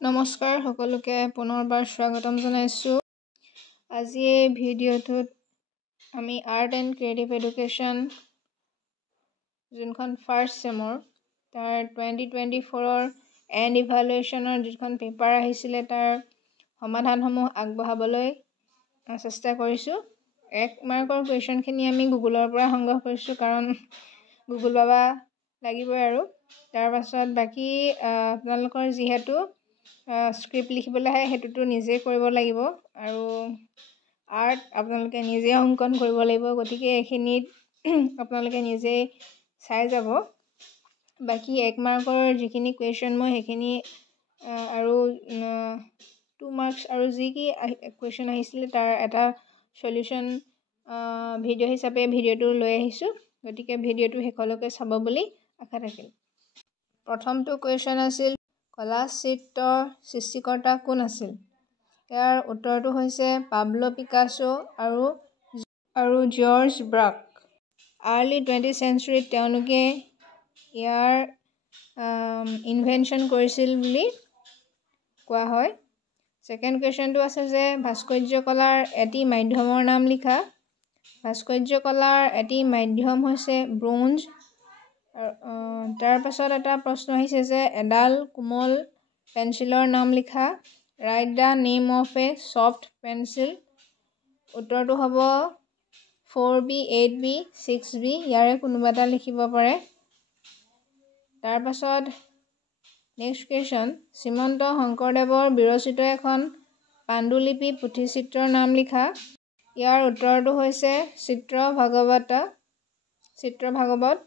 নমস্কাৰ সকলোকে পুনৰবাৰ স্বাগতম জনাইছোঁ। আজি এই ভিডিঅ'টোত আমি আৰ্ট এণ্ড ক্ৰিয়েটিভ এডুকেশ্যন যোনখন ফাৰ্ষ্ট চেমৰ তাৰ 2024 এণ্ড ইভালুৱেশ্যনৰ যিখন পেপাৰ আহিছিলে তাৰ সমাধানসমূহ আগবঢ়াবলৈ চেষ্টা কৰিছোঁ। 1 মাৰ্কৰ কুৱেশ্যনখিনি আমি গুগলৰ পৰা সংগ্ৰহ কৰিছোঁ, কাৰণ গুগল বাবা লাগিবই আৰু। তাৰ পাছত বাকী আপোনালোকৰ যিহেতু স্ক্ৰিপ্ট লিখিবলৈ আহে সেইটোতো নিজেই কৰিব লাগিব, আৰু আৰ্ট আপোনালোকে নিজে অংকন কৰিব লাগিব। গতিকে এইখিনিত আপোনালোকে নিজেই চাই যাব। বাকী 1 মাৰ্কৰ যিখিনি কুৱেশ্যন মই সেইখিনি আৰু 2 মাৰ্কছ আৰু যি কি কুৱেশ্যন আহিছিলে তাৰ এটা চলিউশ্যন ভিডিঅ' হিচাপে ভিডিঅ'টো লৈ আহিছোঁ। গতিকে ভিডিঅ'টো শেষলৈকে চাব বুলি আশা থাকিল। প্ৰথমটো কুৱেশ্যন আছিল, কলা চিত্ৰৰ সৃষ্টিকৰ্তা কোন আছিল? ইয়াৰ উত্তৰটো হৈছে পাবলো পিকাছো আৰু জৰ্জ ব্ৰাক। আৰ্লি 20th চেঞ্চুৰীত তেওঁলোকে ইয়াৰ ইনভেনশ্যন কৰিছিল বুলি কোৱা হয়। ছেকেণ্ড কুৱেশ্যনটো আছে যে ভাস্কৰ্য কলাৰ এটি মাধ্যমৰ নাম লিখা। ভাস্কৰ্য কলাৰ এটি মাধ্যম হৈছে ব্ৰোঞ্জ। তাৰ পাছত এটা প্ৰশ্ন আহিছে যে এডাল কোমল পেঞ্চিলৰ নাম লিখা। Right the name of A soft pencil. উত্তৰটো হ'ব 4B, 8B, 6B, ইয়াৰে কোনোবা এটা লিখিব পাৰে। তাৰ পাছত নেক্সট কুৱেশ্যন, শ্ৰীমন্ত শংকৰদেৱৰ বিৰচিত এখন পাণ্ডুলিপি পুথিচিত্ৰৰ নাম লিখা। ইয়াৰ উত্তৰটো হৈছে চিত্ৰ ভাগৱত।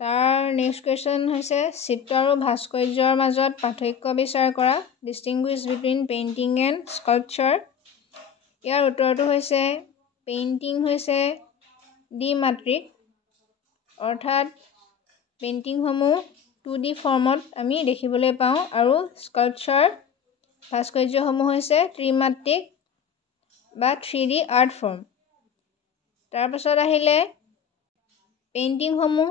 তাৰ নেক্সট কুৱেশ্যন হৈছে চিত্ৰ আৰু ভাস্কৰ্যৰ মাজত পাৰ্থক্য বিচাৰ কৰা। Distinguish between painting and sculpture. ইয়াৰ উত্তৰটো হৈছে পেইণ্টিং হৈছে দ্বিমাত্ৰিক, অৰ্থাৎ পেইণ্টিংসমূহ 2D ফৰ্মত আমি দেখিবলৈ পাওঁ, আৰু স্কাল্পচাৰ ভাস্কৰ্যসমূহ হৈছে ত্ৰিমাত্ৰিক বা 3D আৰ্ট ফৰ্ম। তাৰপাছত আহিলে পেইণ্টিংসমূহ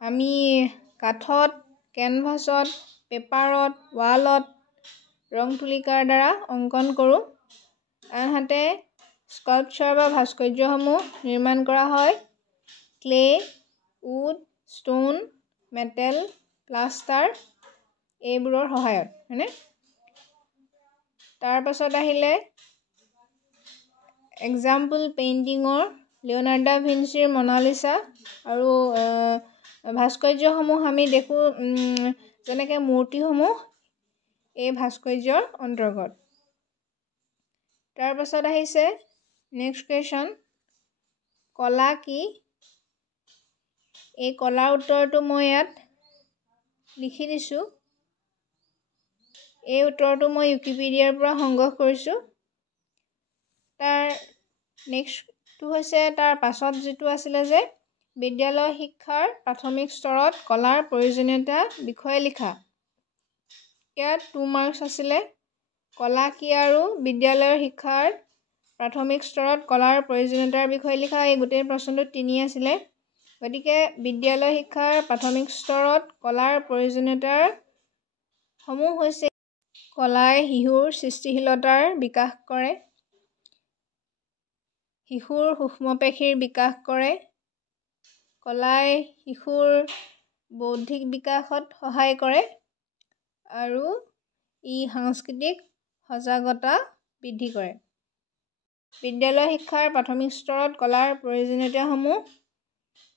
আমি কাঠত, কেনভাছত, পেপাৰত, ৱালত ৰং তুলিকাৰ দ্বাৰা অংকন কৰোঁ। আনহাতে স্কাল্পচাৰ বা ভাস্কৰ্যসমূহ নিৰ্মাণ কৰা হয় clay, wood, stone, metal, plaster এইবোৰৰ সহায়ত, হয়নে? তাৰ পাছত আহিলে এক্সাম্পল পেইণ্টিঙৰ লিঅ'নাৰ্ড দা ভিঞ্চিৰ মনালিছা, আৰু ভাস্কৰ্যসমূহ আমি দেখোঁ যেনেকৈ মূৰ্তিসমূহ এই ভাস্কৰ্যৰ অন্তৰ্গত। তাৰ পাছত আহিছে নেক্সট কুৱেশ্যন, কলা কি? এই কলাৰ উত্তৰটো মই ইয়াত লিখি দিছোঁ। এই উত্তৰটো মই ৱিকিপিডিয়াৰ পৰা সংগ্ৰহ কৰিছোঁ। তাৰ নেক্সটটো হৈছে তাৰ পাছত যিটো আছিলে যে বিদ্যালয় শিক্ষাৰ প্ৰাথমিক স্তৰত কলাৰ প্ৰয়োজনীয়তা বিষয়ে লিখা। ইয়াত 2 মাৰ্কছ আছিলে। কলা কি আৰু বিদ্যালয়ৰ শিক্ষাৰ প্ৰাথমিক স্তৰত কলাৰ প্ৰয়োজনীয়তাৰ বিষয়ে লিখা। এই গোটেই প্ৰশ্নটোত 3 আছিলে। গতিকে বিদ্যালয় শিক্ষাৰ প্ৰাথমিক স্তৰত কলাৰ প্ৰয়োজনীয়তাৰ সমূহ হৈছে কলাই শিশুৰ সৃষ্টিশীলতাৰ বিকাশ কৰে, শিশুৰ সূক্ষ্মপেশীৰ বিকাশ কৰে, কলাই শিশুৰ বৌদ্ধিক বিকাশত সহায় কৰে, আৰু ই সাংস্কৃতিক সজাগতা বৃদ্ধি কৰে। বিদ্যালয় শিক্ষাৰ প্ৰাথমিক স্তৰত কলাৰ প্ৰয়োজনীয়তাসমূহ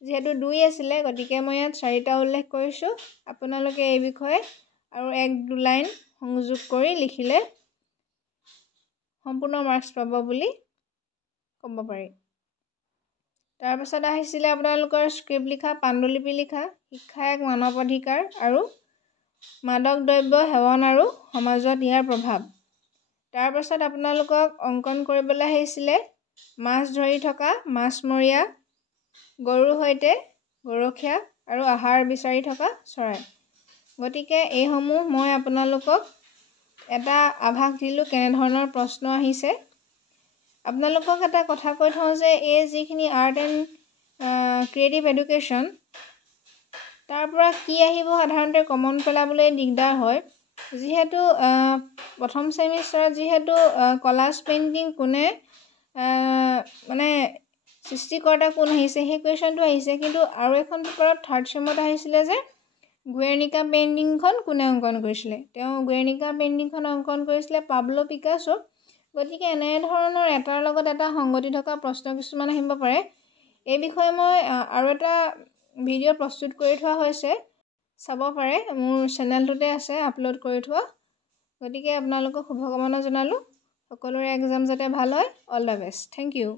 যিহেতু 2 আছিলে, গতিকে মই ইয়াত 4টা উল্লেখ কৰিছোঁ। আপোনালোকে এই বিষয়ে আৰু 1-2 লাইন সংযোগ কৰি লিখিলে সম্পূৰ্ণ মাৰ্কছ পাব বুলি ক'ব পাৰি। তাৰ পাছত আহিছিলে আপোনালোকৰ স্ক্ৰিপ্ট লিখা, পাণ্ডুলিপি লিখা, শিক্ষা এক মানৱ অধিকাৰ, আৰু মাদক দ্ৰব্য সেৱন আৰু সমাজত ইয়াৰ প্ৰভাৱ। তাৰ পাছত আপোনালোকক অংকন কৰিবলৈ আহিছিলে মাছ ধৰি থকা মাছমৰীয়া, গৰুৰ সৈতে গৰখীয়া, আৰু আহাৰ বিচাৰি থকা চৰাই। গতিকে এইসমূহ মই আপোনালোকক এটা আভাস দিলোঁ কেনেধৰণৰ প্ৰশ্ন আহিছে। আপোনালোকক এটা কথা কৈ থওঁ যে এই যিখিনি আৰ্ট এণ্ড ক্ৰিয়েটিভ এডুকেশ্যন তাৰ পৰা কি আহিব সাধাৰণতে কমন পেলাবলৈ দিগদাৰ হয় যিহেতু প্ৰথম ছেমিষ্টাৰত যিহেতু কলাজ পেইণ্টিং কোনে মানে সৃষ্টিকৰ্তা কোন আহিছে সেই কুৱেশ্যনটো আহিছে কিন্তু আৰু এখন পেপাৰত থাৰ্ড ছেমত আহিছিলে যে গুয়েৰ্নিকা পেইণ্টিংখন কোনে অংকন কৰিছিলে তেওঁ গুয়েৰ্নিকা পেইণ্টিংখন অংকন কৰিছিলে পাবলো পিকাছো গতিকে এনেধৰণৰ এটাৰ লগত এটা সংগতি থকা প্ৰশ্ন কিছুমান আহিব পাৰে এই বিষয়ে মই আৰু এটা ভিডিঅ' প্ৰস্তুত কৰি থোৱা হৈছে চাব পাৰে মোৰ চেনেলটোতে আছে আপলোড কৰি থোৱা গতিকে আপোনালোকক শুভকামনা জনালোঁ সকলোৰে এক্সাম যাতে ভাল হয় all the best thank U